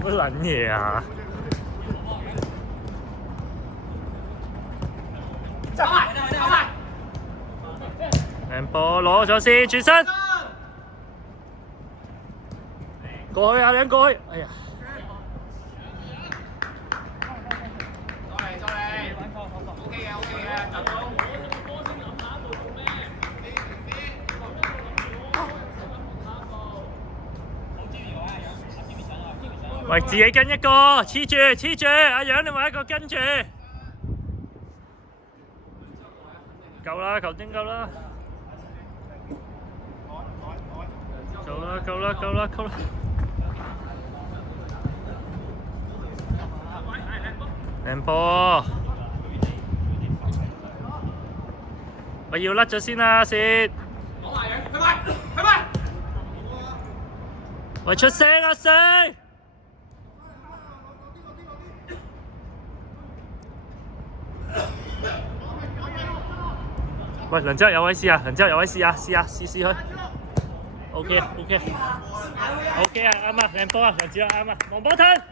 乜撚嘢啊？靚波攞咗先，轉身過去啊，兩過去，哎呀！喂，自己跟一個，黐住，阿楊你揾一個跟住，夠啦，球精夠啦，夠啦，靚波，我要甩咗先啦，先。喂，出聲啊，四！喂，梁之後有位試啊，試佢。OK 啊，啱啊，靚波啊，梁子樂啱啊，黃波吞。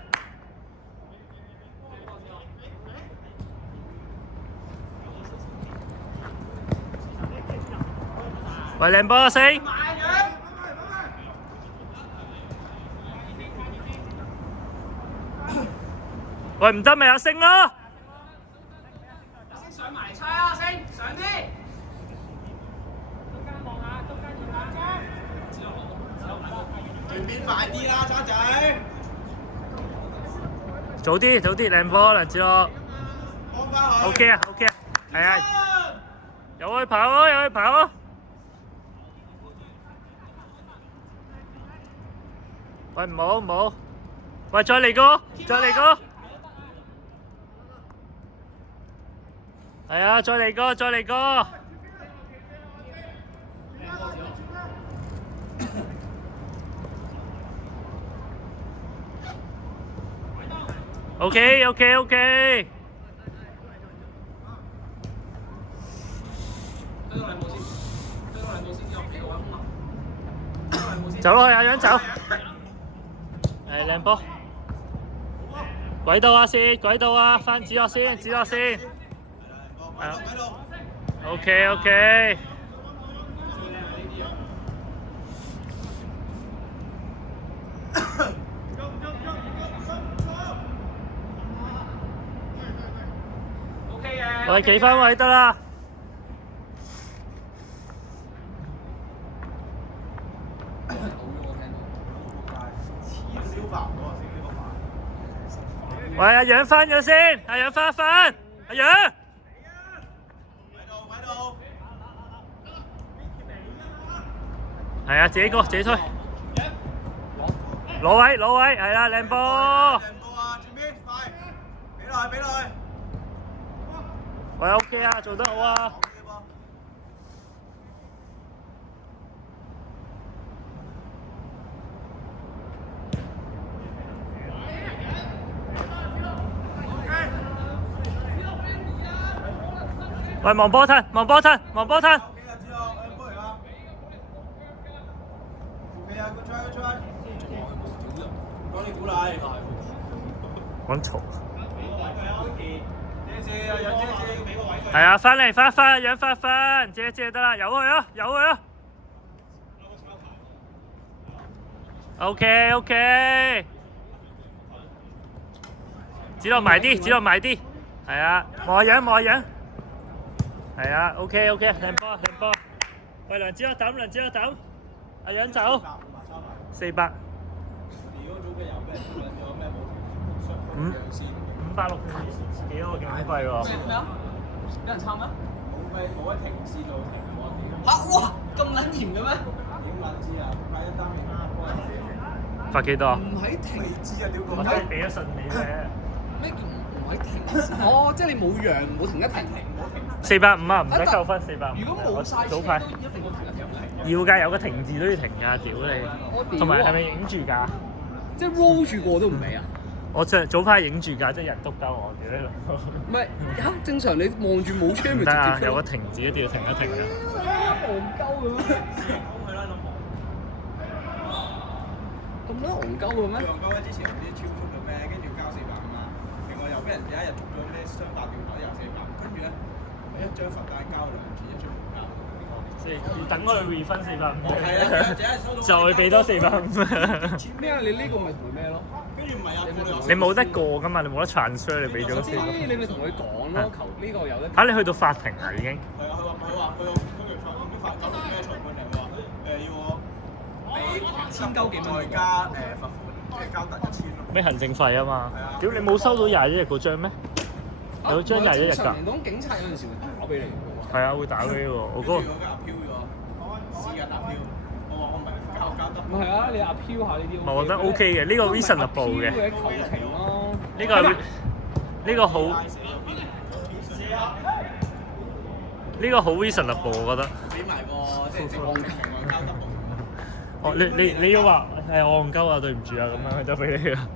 喂，靚波四。喂，唔得咪阿星咯。上埋差啊，星上啲。變快啲啦，渣仔！早啲，靚波梁子樂。OK 啊，係啊，有去跑啊！喂，唔好，喂，再嚟個！係啊，再嚟個！OK。走咯，阿楊走。靚波。軌道啊，翻子樂先。OK。喂，企翻位得啦。喂，阿楊翻咗先，阿楊翻，阿楊。係啊，自己推。攞位，係啦，靚波。俾落去。喂 ，OK 啊，做得好啊。喂，望波吞。講嘈。係啊，翻，楊翻，借得啦，由佢啊。OK。子樂埋啲，係啊，望下楊。係啊 ，OK，靚波。喂，梁子樂抌，阿楊走。400。560幾嗰個幾貴喎？有人撐咩？冇得停試到停喎。嚇！哇！咁撚嚴嘅咩？點撚知啊？快一單面罰幾多？唔喺停試啊！屌個！我真係俾咗信你嘅。咩叫唔喺停？哦，即係你冇讓，冇停一停。450啊，唔使扣分450。如果冇曬早排，一定要停。要㗎，有個停字都要停㗎，屌你！同埋係咪影住㗎？即係 roll 住過都唔俾啊！我早排影住㗎，即係人督鳩我嘅呢度。唔係嚇，正常你望住冇車咪直接出。唔得啊，有個停字一定要停一停嘅。戇鳩咁樣。咁咁戇鳩嘅咩？戇鳩啊！之前唔知超速嘅咩，跟住交450啊，另外又俾人有一日捉咗咩雙打電話又400，跟住咧一張罰單交2次，一張唔交。即係要等我去 refund 450。係啊，再俾多450。咩啊？你呢個咪同佢咩咯？跟住唔係啊，你冇得過㗎嘛？你冇得 transfer，你俾咗400。你咪同佢講咯，求呢個有得。嚇！你去到法庭啊已經？係啊，佢個公權法已經發交到咩裁判嚟喎？要我俾1000鳩幾蚊，再加罰款，即係交達1000咯。咩行政費啊嘛？係啊。屌你冇收到21日嗰張咩？有張21日㗎。常講警察有陣時會打俾你㗎喎。係啊，會打俾你喎。我嗰個。跟住嗰間阿飄咗，試緊阿飄，我話我唔係交得。唔係啊，你阿飄下呢啲。我覺得 OK 嘅，呢個 reasonable 嘅。求情咯。呢個好 reasonable， 我覺得。俾埋個即係正案交得部。哦，你要話係戇鳩啊，對唔住啊，咁樣就俾你啦。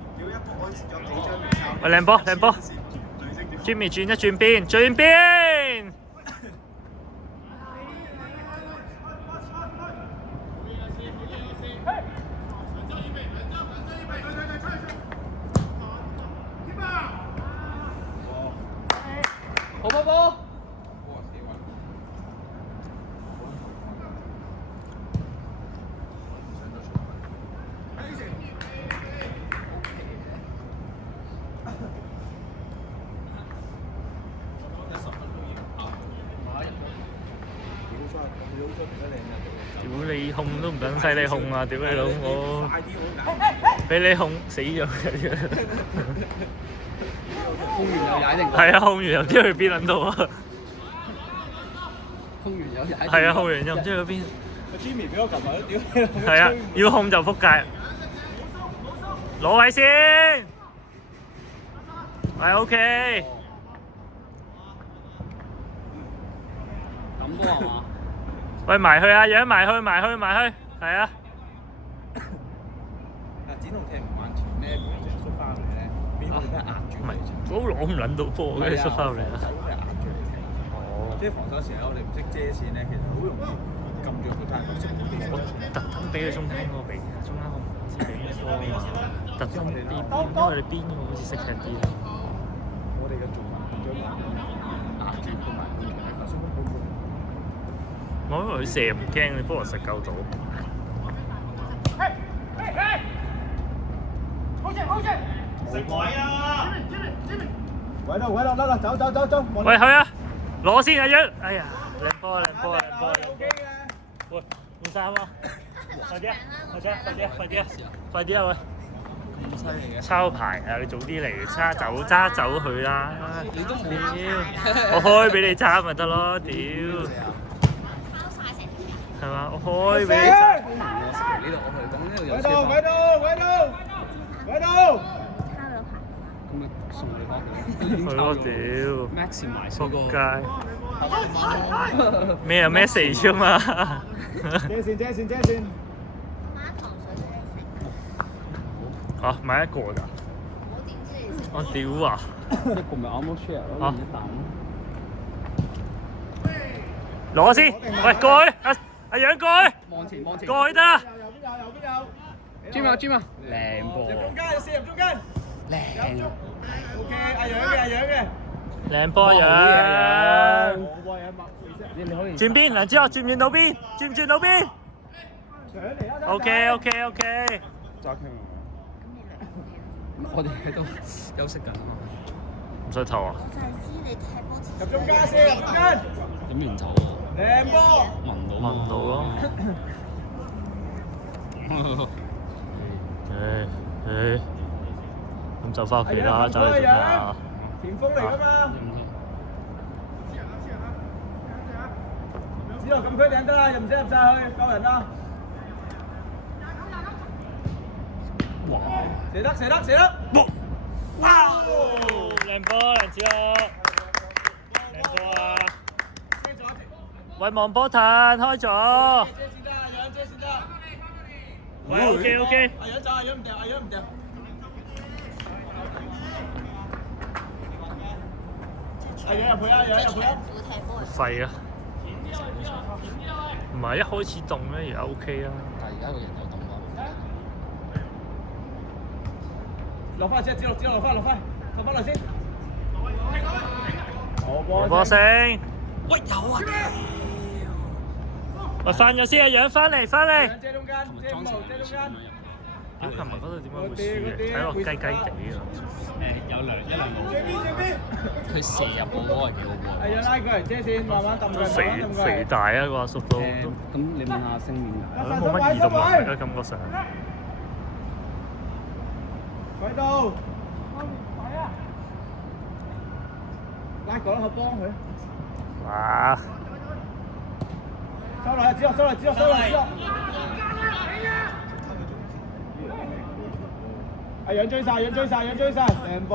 喂，靚波靚波 ，Jimmy 轉一轉邊，轉邊。好波波。屌你控都唔等使你控啊！屌你老母，俾你控死咗嘅。控完又踩定。係啊，控完又唔知去邊撚度啊！控完又踩。係啊，控完又唔知去邊。Jimmy 俾我撳埋都屌。係啊，要控就撲街。攞位先。係 OK。咁波係嘛？喂，埋去啊，養埋去，係啊。展龍踢唔慢前咧，佢成縮翻嚟咧，邊個都係壓住唔係，我攞唔撚到波，跟住縮翻嚟啦。手係壓住嚟踢。哦。即係防守時候，我哋唔識遮線咧，其實好容易撳住個太角色嗰邊。我特登俾佢中間嗰個俾，中間我唔知俾咩波啊嘛。特登啲邊，因為你邊個好似識踢啲。我哋嘅做法變咗壓住同埋半場嘅球速好高。我以為佢射唔驚，你波實夠到。喂到，得啦，走。喂，去啊！攞先啊，一。哎呀，靚波啊！喂，換衫啊！快啲啊！喂！咁犀利嘅。抄牌啊！你早啲嚟，揸走佢啦！你都冇。我開俾你揸咪得咯，屌！係嘛？我開俾你揸。呢度我同你講，呢度有車牌。喂到！咁咪送你翻去。係咯，屌 Max 埋嗰個。仆街。咩啊 message 啊嘛？遮線。啊，買一個㗎？我屌啊！一個咪啱啱 share 咯，一啖。攞先，喂，過去，阿楊過去。望前。過去得啦。Jim 啊，靚波。入中間。靚。OK，阿楊嘅。靚波楊。你可以。轉邊，梁子學轉唔轉到邊？轉唔轉到邊？OK。揸傾啊！我哋喺度休息緊啊嘛。唔使投啊？入中間先，入中間。點完走啊？靚波。聞到咯。咁就翻屋企啦，走嚟做咩啊？前鋒嚟㗎嘛。只落禁區頂得啦，又唔使入晒去，夠人啦。哇！射得！哇！靚波，梁子樂，靚波啊！喂，望波彈開咗。遮線得，阿楊遮線得。喂 ，OK。阿楊走，阿楊唔掉。阿楊入去啊！廢啊！唔係一開始凍咧，而家 OK 啊。但係而家個人有動啊。落翻先，落翻嚟先。黃波星，喂有啊！喂翻咗先啊，養翻嚟。遮中間。屌，琴日嗰度點解會輸嘅？睇落雞雞地啊！有一兩個。佢射入個波係幾好喎。係啊，拉過嚟遮線，慢慢揼佢。肥大啊個阿叔都。咁你問下星面㗎？冇乜移動能力啊，感覺上。喺度。拉過啦，我幫佢。哇！收嚟，收嚟。係養追晒，成波。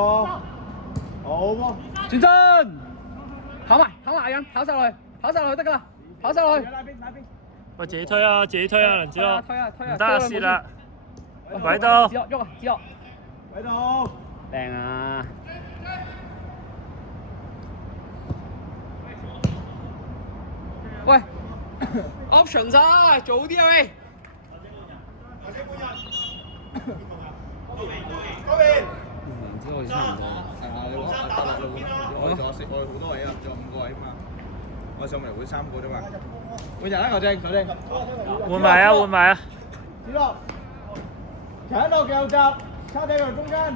好喎。轉身，跑埋人，跑上去得㗎啦，跑上去。喂，自己推啊，梁子樂。推啊！唔得啊，蝕啦。喺度。子樂喐啊！喺度。靚啊！喂 ，option 咋？早啲啊喂！唔知我哋差唔多。係啊，你講得啦，我哋好多位啊，仲有5個位啊嘛。我上嚟會3個啫嘛。換人啦，球證。換埋啊！子樂，搶到右閘，叉仔佢中間。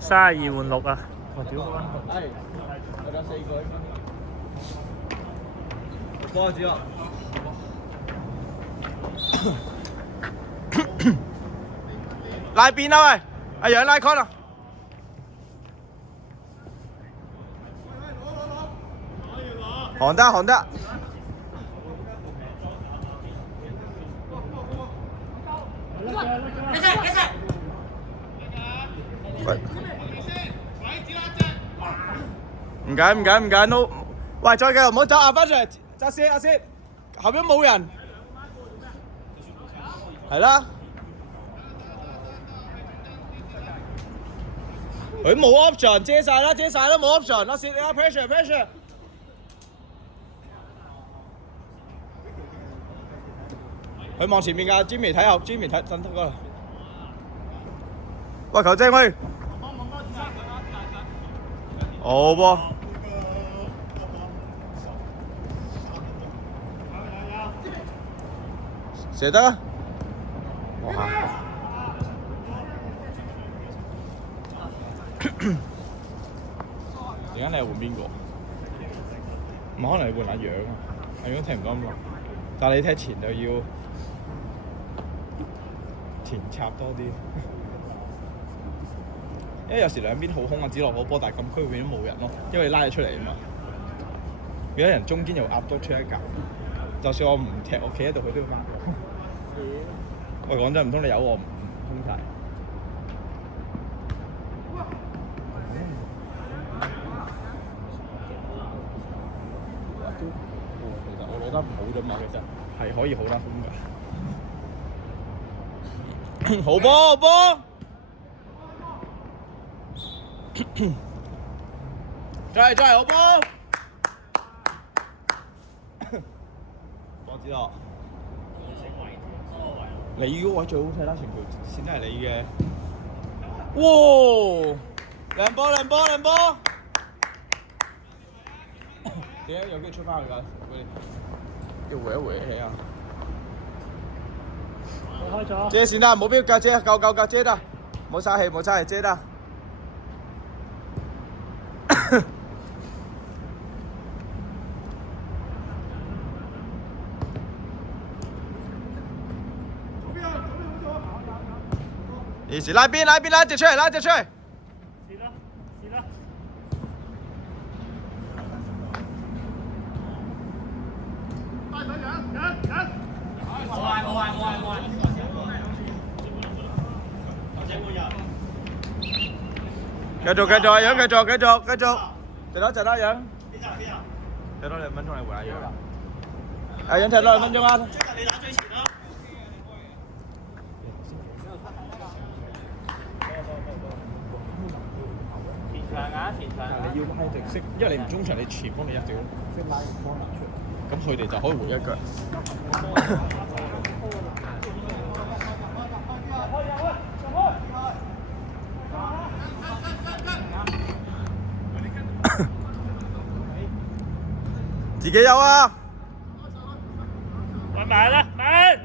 32換6啊！我屌！係，我有4個啊嘛。波子樂。拉邊啦喂，阿楊拉 con 啊！韓德。喂，唔緊都，喂再繼續唔好走啊！翻出嚟，阿薛，後邊冇人，係啦。佢冇 option， 遮晒啦，冇 option， 阿薛你啊 pressure。佢望前面㗎 ，Jimmy 睇後 ，Jimmy 睇等得㗎。喂，球證喂。好噃。射得啊！哇！而家你係換邊個？唔可能你換阿楊啊！阿楊踢唔到咁耐，但係你踢前就要前插多啲，因為有時兩邊好空啊，只落嗰波，但係禁區入邊都冇人咯，因為你拉咗出嚟啊嘛。如果人中間又壓多出一格，就算我唔踢，我企喺度佢都要翻。喂，講真，唔通你有我唔空曬？其實我攞得唔好啫嘛，其實係可以好得空㗎。好波！再好波！我知道。你嗰位最好睇啦，全部先係你嘅。哇！靚波！點解有機會出翻去㗎？要回一回氣啊！開咗。遮線啦，冇標㗎，遮夠遮得，冇嘥氣遮得。一起拉邊，拉隻出嚟。試啦。冇壞。繼續，阿楊，繼續。停多陣啦，阿楊。踢多2分鐘嚟換阿楊啦。阿楊踢多2分鐘啊！你打最前啦。你要拉定識，因為你唔中場，你前鋒你一定要識拉波出嚟，咁佢哋就可以回一腳。自己有啊！喂，埋啦，埋！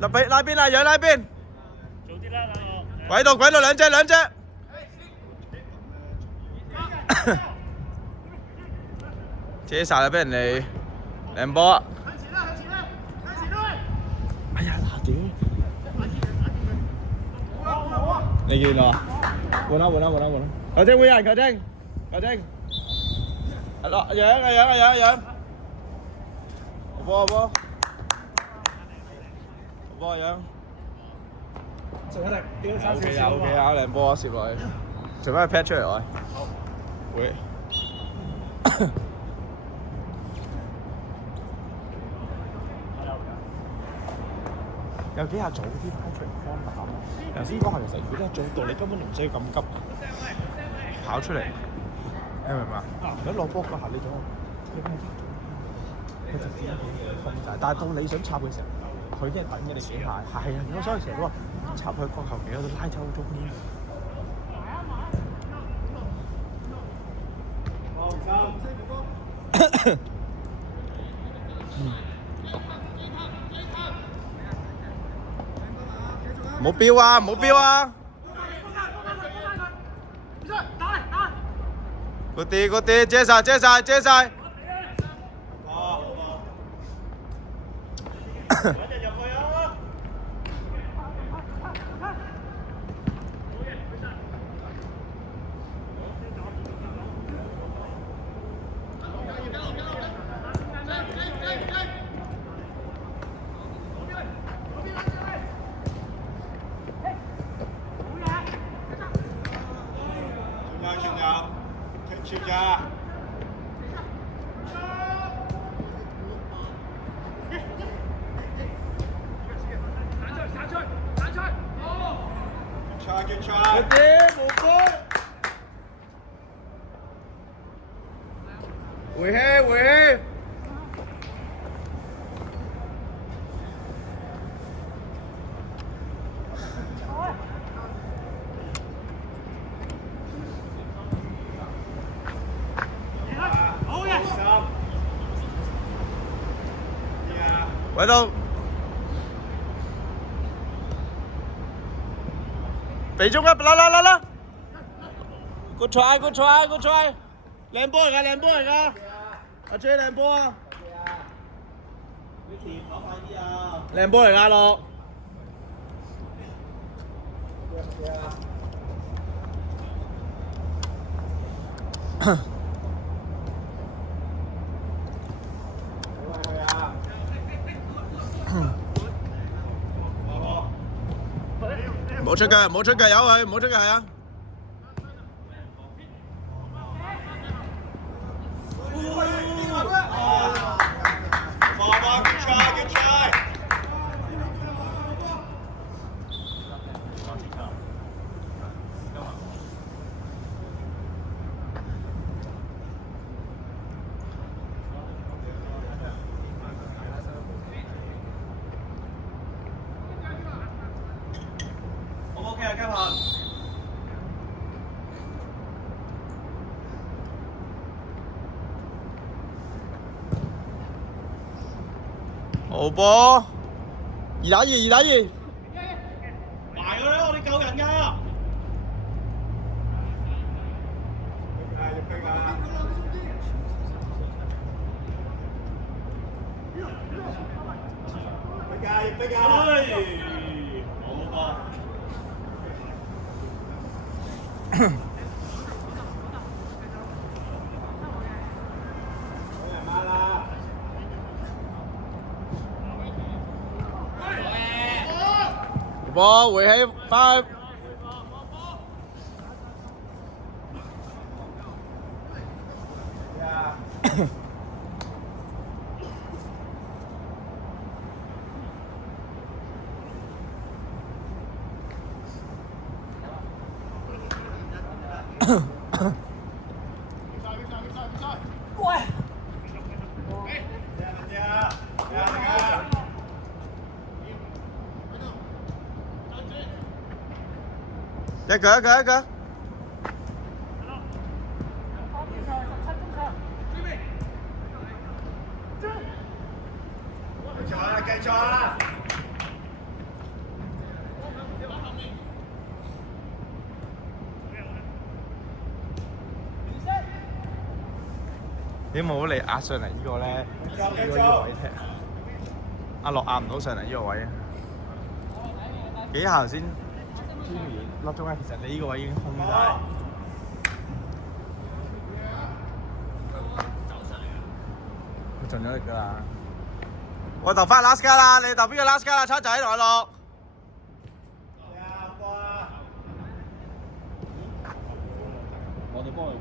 拉邊啊，讓拉邊！早啲啦，軌道兩隻。遮晒啦，俾人哋靚波啊！哎呀，嗱屌！你見到啊？換啦！球證會人，球證。係咯，樣。波樣。仲有力，屌三，OK 啊，靚波攝落去，做咩 pat 出嚟我？會。有幾下早啲跑出嚟方膽啊！頭先講係其實如果一早到，你根本唔需要咁急跑出嚟，你明唔明啊？一落波嗰下你仲佢直接咁滯，但係到你想插嘅時候，佢已經係等緊你幾下。係啊，我所以成日都話插去角球旗嗰度拉走中間。唔好飆啊！Good啲，遮晒。傳㗎。Good try. Good game,冇波。回氣。喺度，肥中一啦 ！Good try， 靚波嚟㗎，阿 J 靚波啊！靚波嚟㗎樂。唔好出界，由佢，唔好出界係啊！好波，2打2，埋佢啦！我哋救人㗎。逼㗎！好波。波回起翻。一個。〜續啊！點冇你壓上嚟呢個咧？呢個位踢，阿樂壓唔到上嚟呢個位啊！幾下先粒鐘啊！其實你呢個位已經空晒。佢盡咗力㗎啦！我投翻 last 卡啦，你投邊個 last 卡啦？叉仔來落。我哋幫佢換。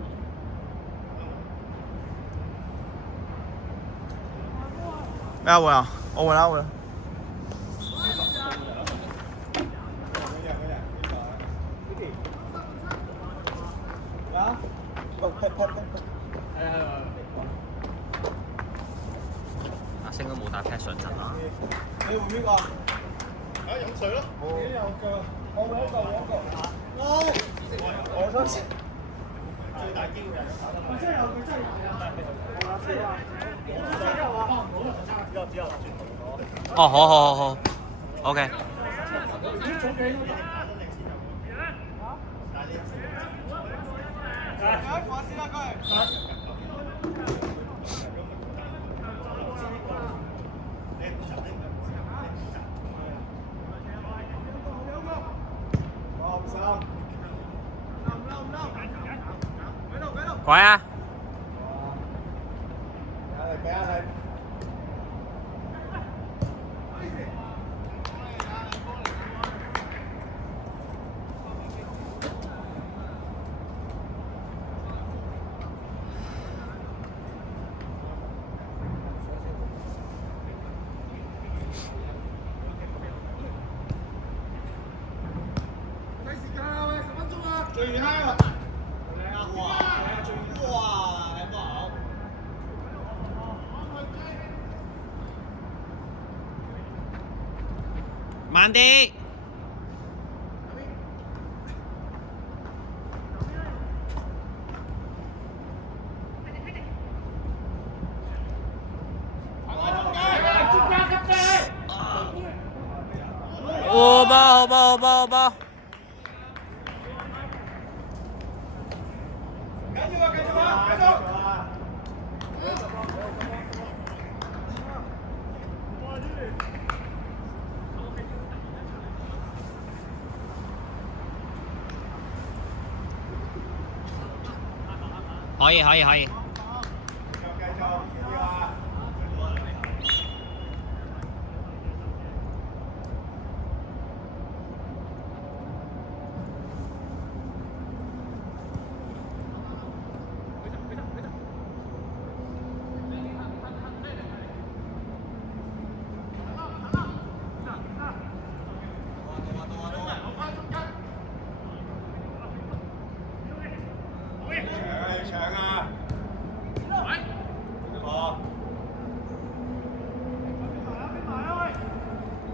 咩啊換啊？我換啦換。阿星都冇帶 pad 上陣啦。你換邊個？飲水咯。有腳，我換一個，我想試。最大機會係佢真係有，佢真係有。哦，好，OK。乖啊！最遠閪喎！慢啲。好波！可以。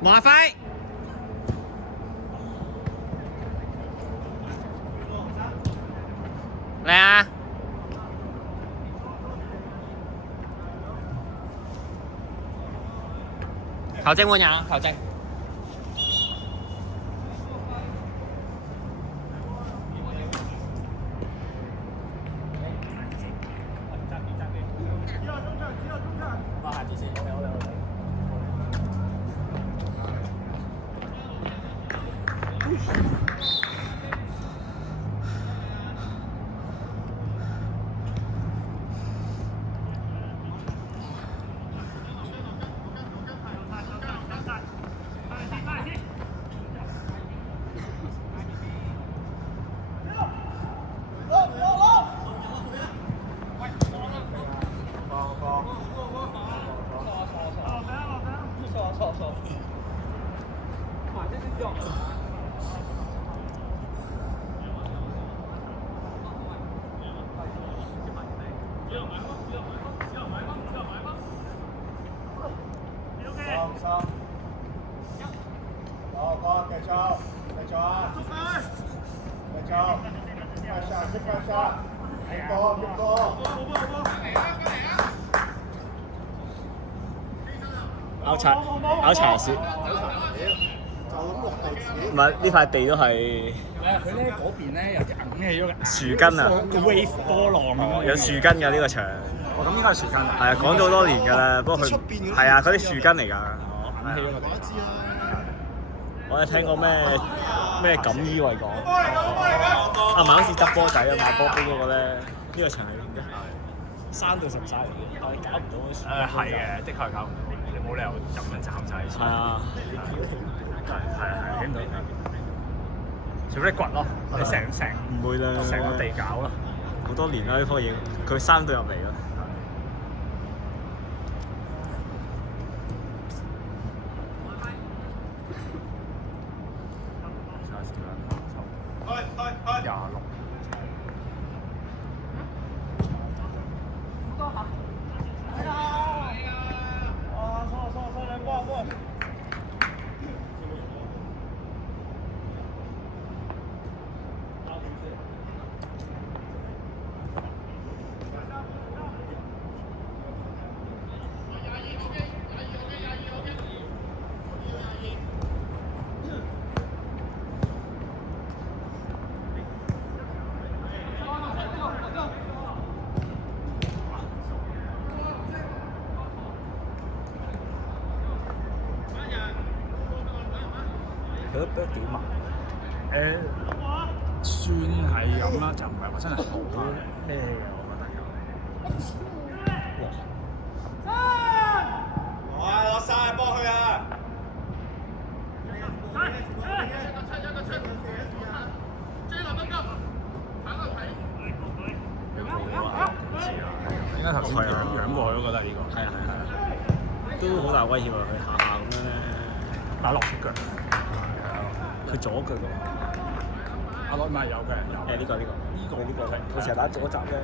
麻飛，嚟啊！球證換人啊！球證。拗柴雪。唔係呢塊地都係。佢咧嗰邊咧有啲硬起咗嘅樹根啊 ，wave 波浪咁有樹根㗎呢個場。哦，咁應該係樹根。係啊，講咗好多年㗎啦，不過佢係啊，嗰啲樹根嚟㗎。硬起咗個。我有聽過咩錦衣衞講，咪好似執波仔啊買波杯嗰個咧，呢個場係點啫？生到實晒嚟嘅，但係搞唔到嗰啲。係嘅，的確係搞唔到，你冇理由咁樣斬晒。係啊，係，起唔到。除非你掘咯，你成唔會啦，成個地搞咯。好多年啦呢棵嘢，佢生到入嚟啦。26。佢都點啊？算係咁啦，就唔係話真係好咩嘅，我覺得有。攞晒波去啊！應該頭先養過去咯，覺得呢個。係啊，都好大威脅啊！佢下下咁樣咧，打落腳。佢左腳㗎。阿樂咪有嘅，有。呢個，佢成日打左閘咧，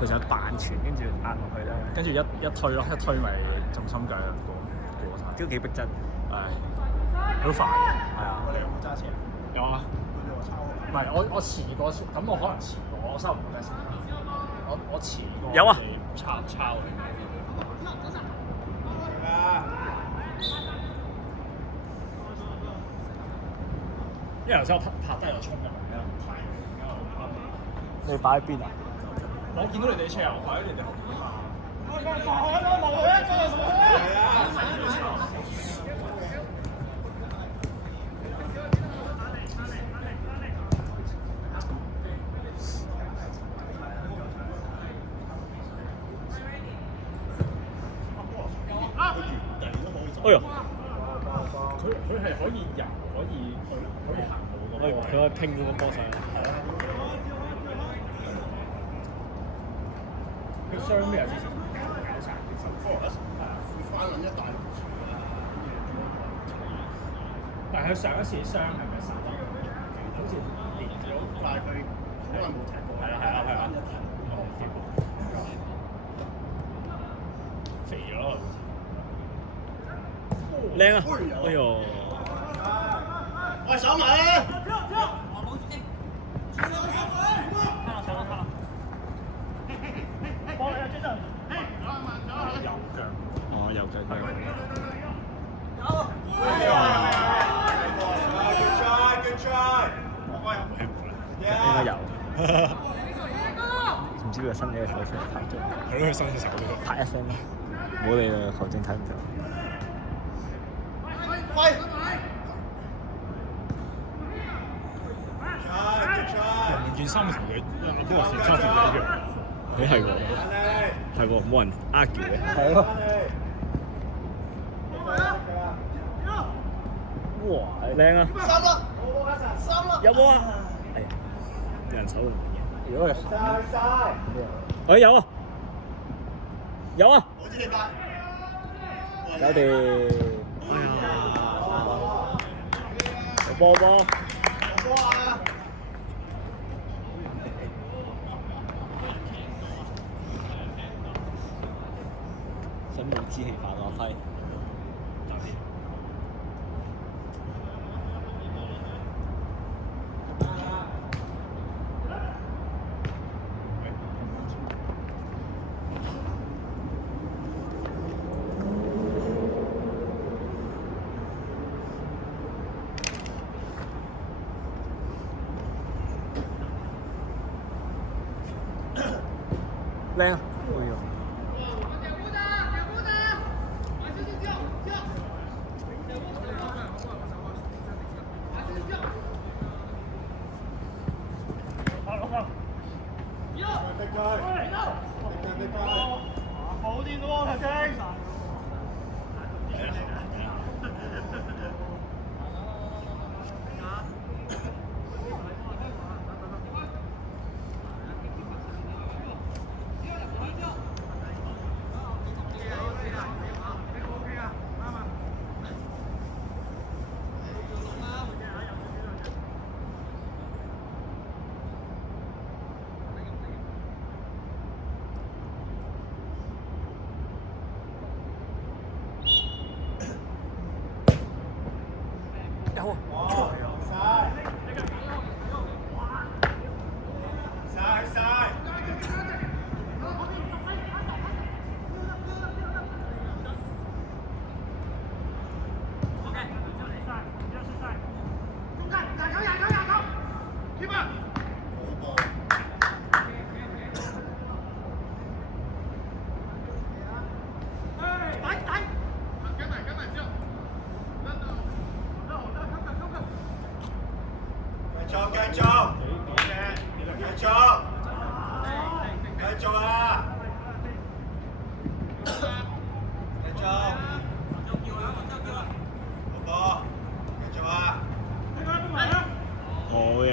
佢成日扮傳，跟住壓落去咧，跟住一推咯，一推咪重心腳過晒。都幾逼真。係。好快。係啊。你有冇揸車？有啊。唔係我遲過，咁我可能遲過，我收唔到咩時間。我遲過。有啊。抄。因為頭先我拍低就衝入嚟啦，你擺喺邊啊？我見到你哋車啊，我擺喺你哋後邊。哎呦！佢係可以遊，可以行路嘅。佢可以拼到個波上。佢傷咩啊？之前搞曬，翻撚一大輪但係佢上一次傷係咪手？好似連咗，但係佢可能冇踢過。係啊。肥咗。靚啊！哎呦！喂，守埋啊！哦，右腳。Good try。應該有。唔知佢新嘅手勢拍咗。係咯，佢新手拍一聲咯，冇理啦，球證睇唔到。喂！人件衫同佢都話件衫同佢一樣。佢係喎，冇人 argue 嘅。係咯。哇，靚啊！三粒！有冇啊？係啊，人手啊！如果係哎有啊！有啊！好似你快！搞掂！哎呀！有波！波啊！想冇支氣發揮。靚啊！冇電喎，頭先。繼續，繼續啊！繼續，好波，繼續啊！好嘢。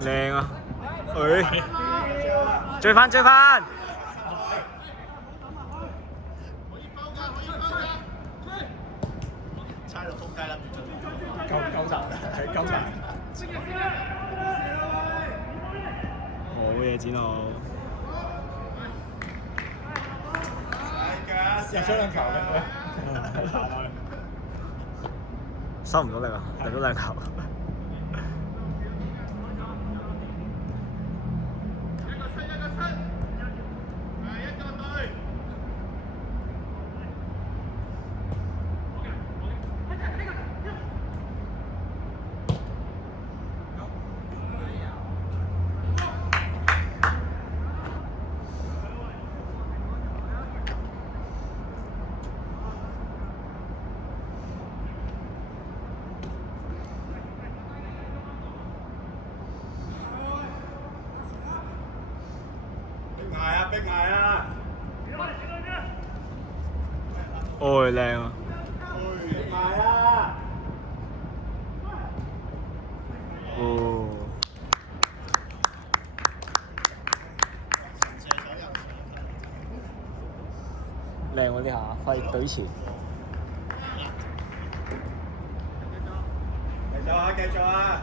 靚啊！追翻！差到撲街啦！夠集，係夠集。好嘢，展浩。入咗兩球嘅，收唔到力啊！入咗兩球。逼捱啊！哦，靚啊！逼捱啊！哦。靚喎呢下，快隊前。繼續啊！繼續啊！